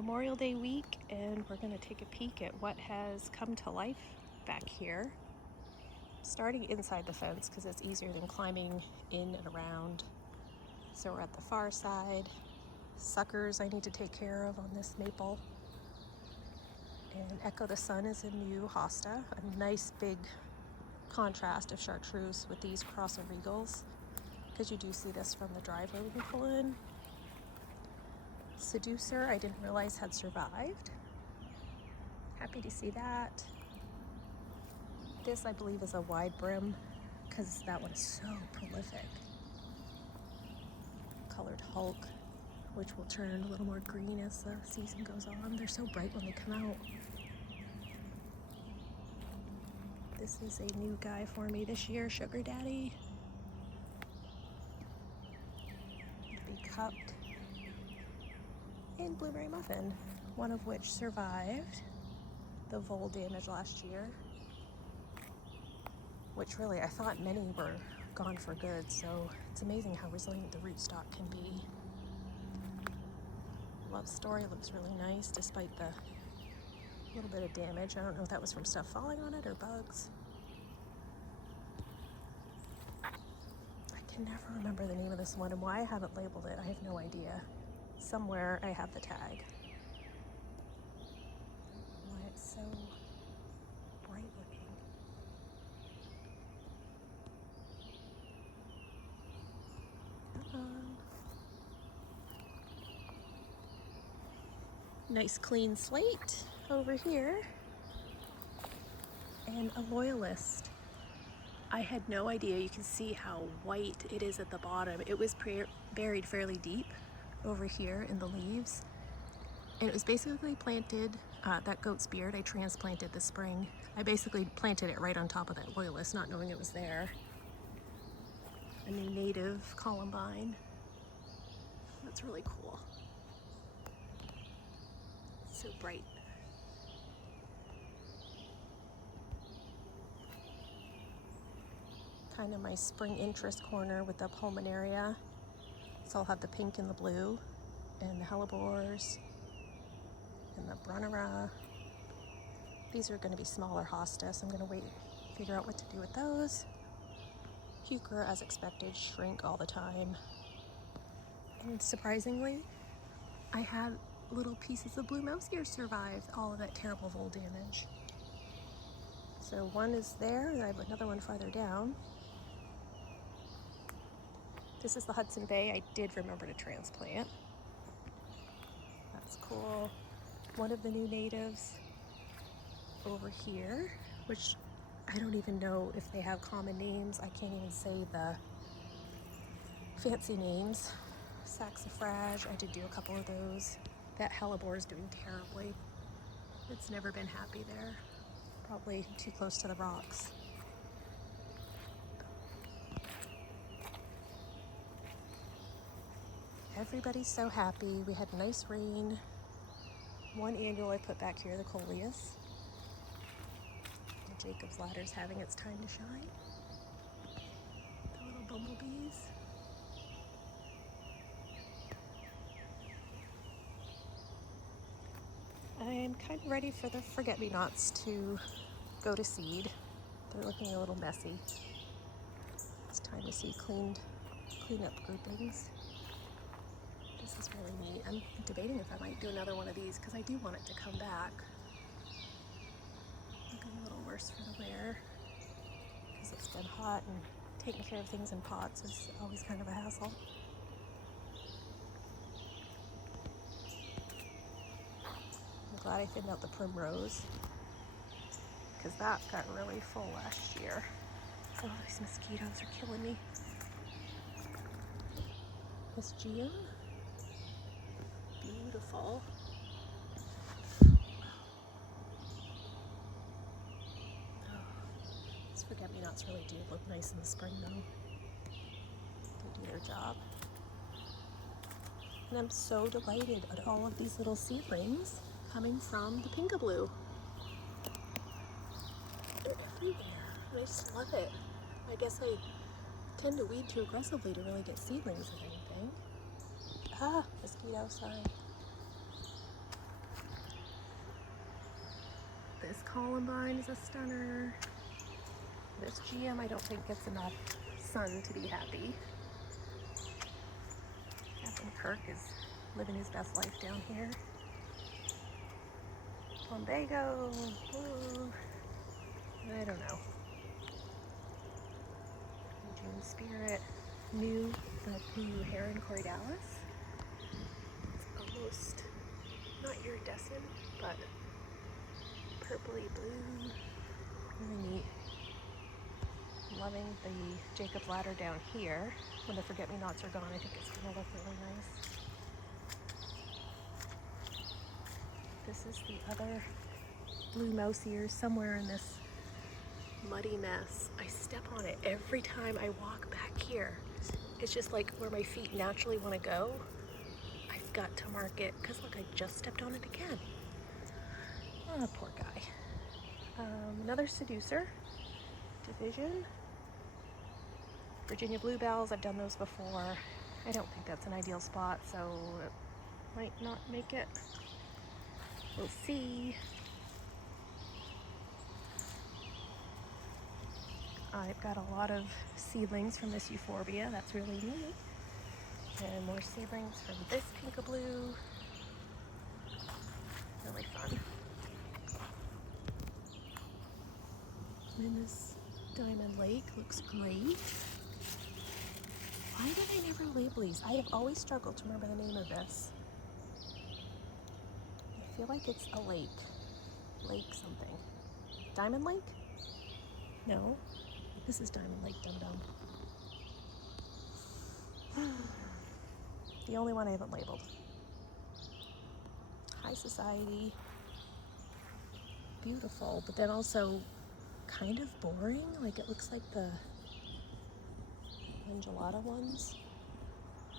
Memorial Day week, and we're going to take a peek at what has come to life back here. Starting inside the fence because it's easier than climbing in and around. So we're at the far side. Suckers I need to take care of on this maple. And Echo the Sun is a new hosta, a nice big contrast of chartreuse with these crosser regals, because you do see this from the driveway when you pull in. Seducer, I didn't realize had survived. Happy to see that. This, I believe, is a wide brim because that one is so prolific. Colored Hulk, which will turn a little more green as the season goes on. They're so bright when they come out. This is a new guy for me this year, Sugar Daddy. Be cupped. And Blueberry Muffin, one of which survived the vole damage last year, which really I thought many were gone for good, so it's amazing how resilient the rootstock can be. Love Story looks really nice despite the little bit of damage. I don't know if that was from stuff falling on it or bugs. I can never remember the name of this one, and why I haven't labeled it, I have no idea. Somewhere I have the tag. Why it's so bright looking. Come on. Nice clean slate over here. And a Loyalist. I had no idea. You can see how white it is at the bottom. It was buried fairly deep over here in the leaves, and it was basically planted, that goat's beard I transplanted this spring. I basically planted it right on top of that Loyalist, not knowing it was there. A new native columbine. That's really cool. It's so bright. Kind of my spring interest corner with the pulmonaria. So I'll have the pink and the blue, and the hellebores, and the brunnera. These are going to be smaller hostas, so I'm going to figure out what to do with those. Heuchera, as expected, shrink all the time. And surprisingly, I had little pieces of blue mouse ear survive all of that terrible vole damage. So one is there, and I have another one farther down. This is the Hudson Bay. I did remember to transplant. That's cool. One of the new natives over here, which I don't even know if they have common names. I can't even say the fancy names. Saxifrage, I did do a couple of those. That hellebore is doing terribly. It's never been happy there. Probably too close to the rocks. Everybody's so happy. We had nice rain. One annual I put back here, the coleus. The Jacob's ladder's having its time to shine. The little bumblebees. I'm kind of ready for the forget-me-nots to go to seed. They're looking a little messy. It's time to see clean up groupings. This is really neat. I'm debating if I might do another one of these because I do want it to come back. Looking a little worse for the wear because it's been hot, and taking care of things in pots is always kind of a hassle. I'm glad I thinned out the primrose because that got really full last year. Oh, these mosquitoes are killing me. Miss June. Beautiful. These forget-me-nots really do look nice in the spring, though. They do their job. And I'm so delighted at all of these little seedlings coming from the Pinkaboo. They're everywhere. I just love it. I guess I tend to weed too aggressively to really get seedlings of anything. Ah, mosquito, sorry. This columbine is a stunner. This GM I don't think gets enough sun to be happy. Captain Kirk is living his best life down here. Plumbago. Ooh. I don't know. June Spirit. New, the new Heron Cordalis. It's almost not iridescent, but purpley blue. Really neat. Loving the Jacob's Ladder down here. When the forget-me-nots are gone, I think it's going to look really nice. This is the other blue mouse ear somewhere in this muddy mess. I step on it every time I walk back here. It's just like where my feet naturally want to go. I've got to mark it because look, I just stepped on it again. Oh, poor guy. Another seducer. Division. Virginia bluebells, I've done those before. I don't think that's an ideal spot, so it might not make it. We'll see. I've got a lot of seedlings from this euphorbia. That's really neat. And more seedlings from this pinkaboo. Really fun. And this Diamond Lake looks great. Why did I never label these? I have always struggled to remember the name of this. I feel like it's a lake. Lake something. Diamond Lake? No. This is Diamond Lake, dum-dum. The only one I haven't labeled. High Society. Beautiful, but then also kind of boring. Like it looks like the enchilada ones.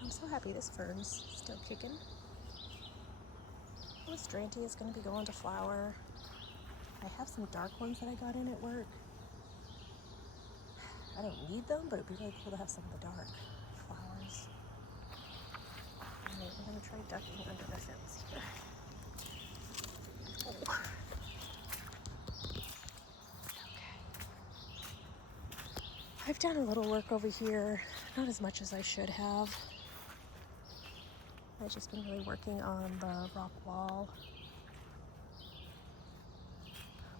I'm so happy this fern's still kicking. This Strante is going to be going to flower. I have some dark ones that I got in at work. I don't need them, but it'd be really cool to have some of the dark flowers. Alright, we're going to try ducking under the fence here. Oh. I've done a little work over here, not as much as I should have. I've just been really working on the rock wall.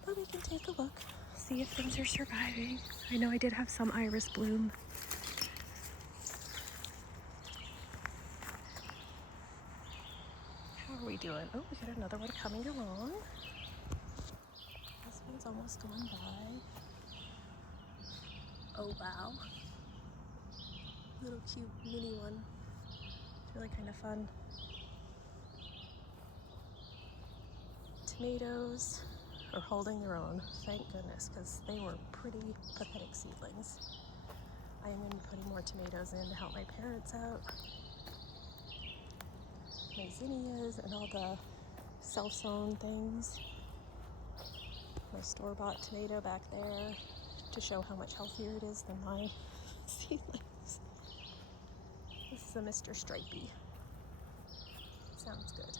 But we can take a look, see if things are surviving. I know I did have some iris bloom. How are we doing? Oh, we got another one coming along. This one's almost gone by. Oh wow. Little cute mini one. It's really kind of fun. Tomatoes are holding their own, thank goodness, because they were pretty pathetic seedlings. I am going to be putting more tomatoes in to help my parents out. My zinnias and all the self-sown things. My store-bought tomato back there to show how much healthier it is than my seedlings. This is a Mr. Stripey. Sounds good.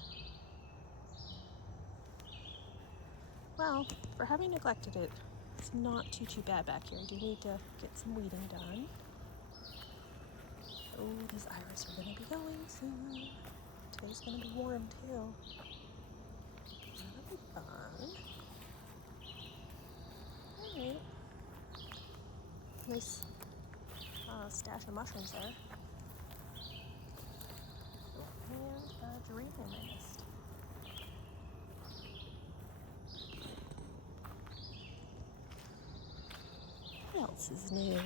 Well, for having neglected it, it's not too bad back here. I do need to get some weeding done. Oh, these iris are going to be going soon. Today's going to be warm too. That'll be fun. Alright. Nice stash of mushrooms there. And a geranium I missed. What else is new?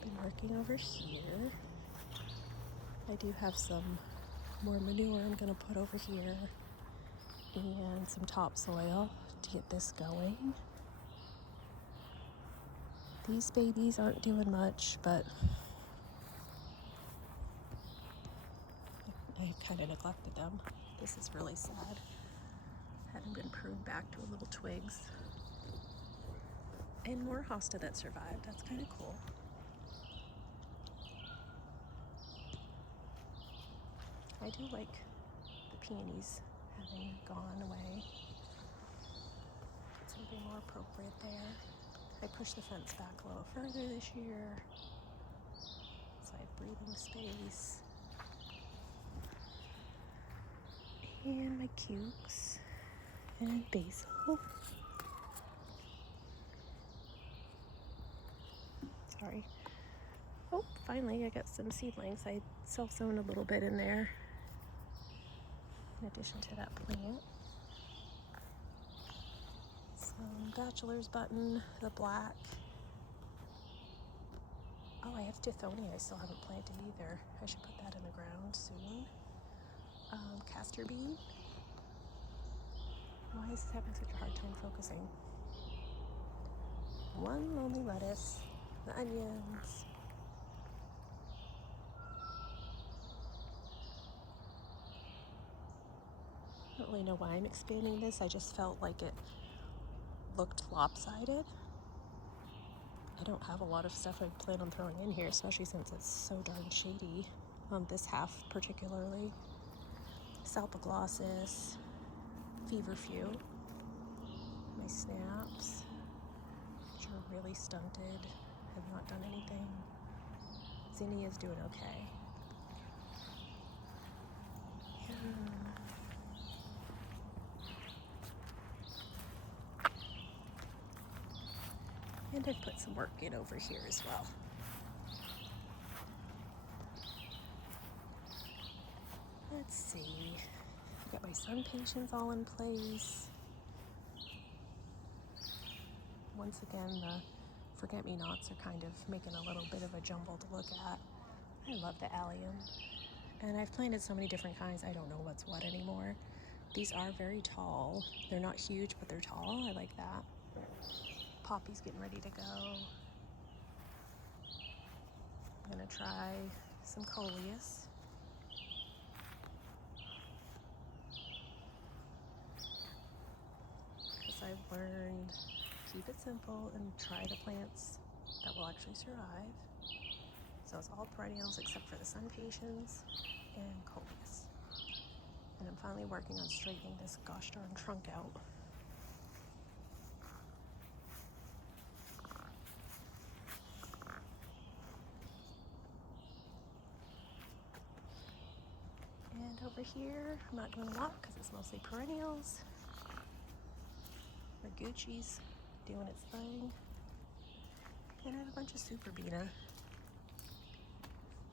Been working over here. I do have some more manure I'm going to put over here and some topsoil to get this going. These babies aren't doing much, but I kind of neglected them. This is really sad. Hadn't been pruned back to little twigs. And more hosta that survived. That's kind of cool. I do like the peonies having gone away. be more appropriate there. I pushed the fence back a little further this year, so I have breathing space. And my cukes and basil. Sorry. Oh, finally I got some seedlings. I self-sown a little bit in there in addition to that plant. Some bachelor's button, the black. Oh, I have Tithonia I still haven't planted either. I should put that in the ground soon. Castor bean. Why is this having such a hard time focusing? One lonely lettuce, the onions. I don't really know why I'm expanding this. I just felt like it looked lopsided. I don't have a lot of stuff I plan on throwing in here, especially since it's so darn shady on this half particularly. Salpoglossus, feverfew, my snaps, which are really stunted, have not done anything. Zinnia's doing okay. And I've put some work in over here as well. Let's see. I've got my sun patience all in place. Once again, the forget-me-nots are kind of making a little bit of a jumble to look at. I love the allium. And I've planted so many different kinds, I don't know what's what anymore. These are very tall. They're not huge, but they're tall. I like that. Poppy's getting ready to go. I'm gonna try some coleus. Because I've learned, keep it simple and try the plants that will actually survive. So it's all perennials except for the sun patience and coleus. And I'm finally working on straightening this gosh darn trunk out. And over here, I'm not doing a lot because it's mostly perennials. The Gucci's doing its thing. And I have a bunch of Superbena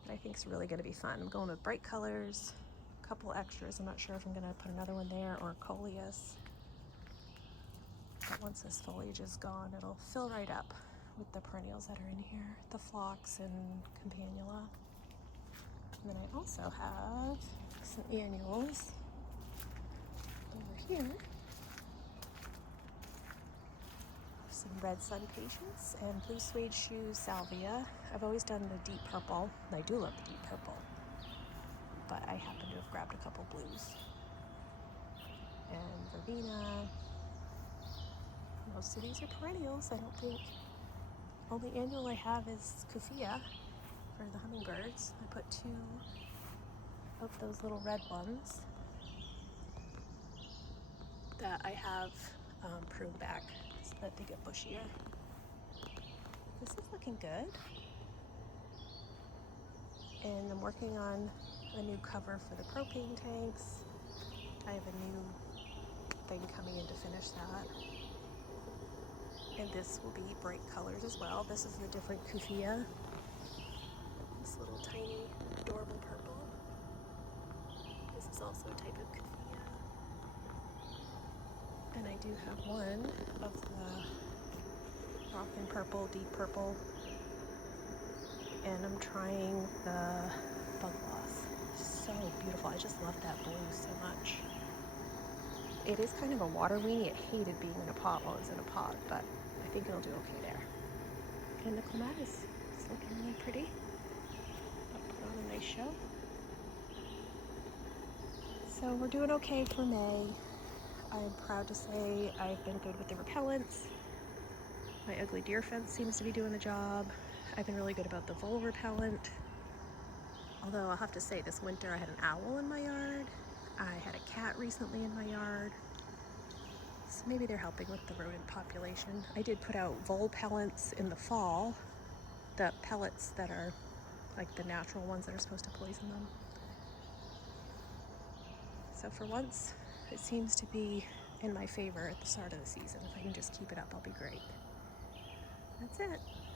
that I think is really going to be fun. I'm going with bright colors, a couple extras. I'm not sure if I'm going to put another one there or coleus. But once this foliage is gone, it'll fill right up with the perennials that are in here, the phlox and campanula. And then I also have some annuals over here. Some red sun patience and blue suede shoe salvia. I've always done the deep purple, and I do love the deep purple, but I happen to have grabbed a couple blues. And verbena. Most of these are perennials. I don't think, only annual I have is Kufia for the hummingbirds. I put 2 of those little red ones that I have pruned back so that they get bushier. This is looking good. And I'm working on a new cover for the propane tanks. I have a new thing coming in to finish that. And this will be bright colors as well. This is the different Kufia. This little tiny adorable purple. This is also a type of Kufia. And I do have one of the Rockland purple, deep purple. And I'm trying the bug loss. So beautiful. I just love that blue so much. It is kind of a water weenie. It hated being in a pot while it was in a pot, but I think it'll do okay there. And the clematis is looking really pretty. I'll put on a nice show. So we're doing okay for May. I'm proud to say I've been good with the repellents. My ugly deer fence seems to be doing the job. I've been really good about the vole repellent. Although I'll have to say this winter I had an owl in my yard. I had a cat recently in my yard. So maybe they're helping with the rodent population. I did put out vole pellets in the fall, the pellets that are like the natural ones that are supposed to poison them. So for once, it seems to be in my favor at the start of the season. If I can just keep it up, I'll be great. That's it.